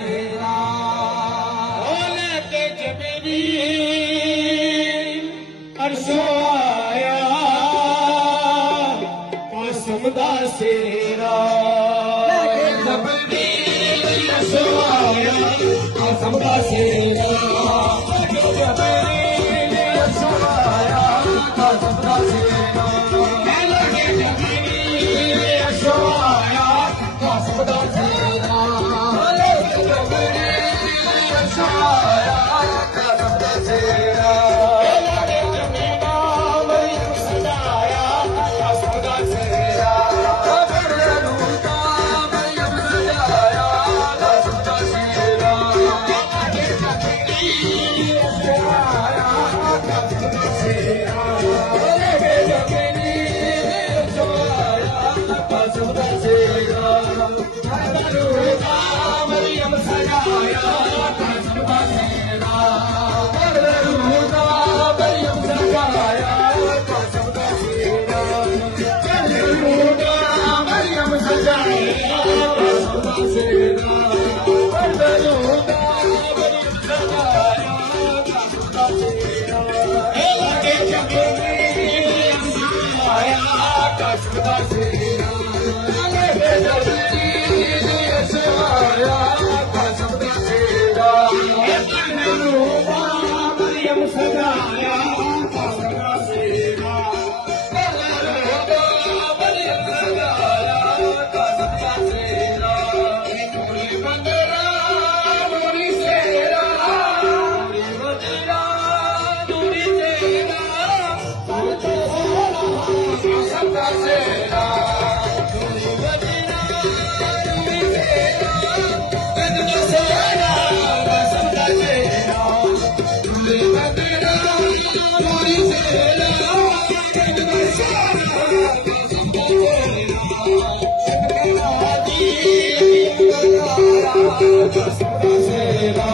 लेके जबरील अरशों आया कसम दा सेरा लेके जबरील अरशों आया कसम दा सेरा लेके जबरील अरशों आया कसम दा सेरा लेके जबरील अरशों आया कसम दा सेरा लेके जबरील अरशों आया कसम दा सेरा लेके जमीना मरियम सजाया कसम दा सेरा खबर लूटा मरियम सजाया कसम दा सेरा लेके जबरील अरशों आया कसम दा सेरा लेके जबरील अरशों आया कसम दा सेरा खबर लूटा मरियम सजाया कसम दा सेरा खबर लूटा मरियम सजाया कसम दा सेरा खबर लूटा मरियम सजाया कसम दा सेरा खबर लूटा मरियम सजाया कसम दा सेरा लेके जबरील आया कसम दा सेरा लेके जबरील आया कसम दा सेरा खबर लूटा मरियम सजाया कसम दा सेरा खबर लूटा मरियम सजाया कसम दा सेरा नूरी बंदरा नूरी सेरा नूरी बंदरा नूरी सेरा कसम दा सेरा नूरी बंदरा नूरी सेरा कसम दा सेरा कसम दा सेरा नूरी बंदरा नूरी सेरा कसम दा सेरा कसम दा सेरा कसम दा सेरा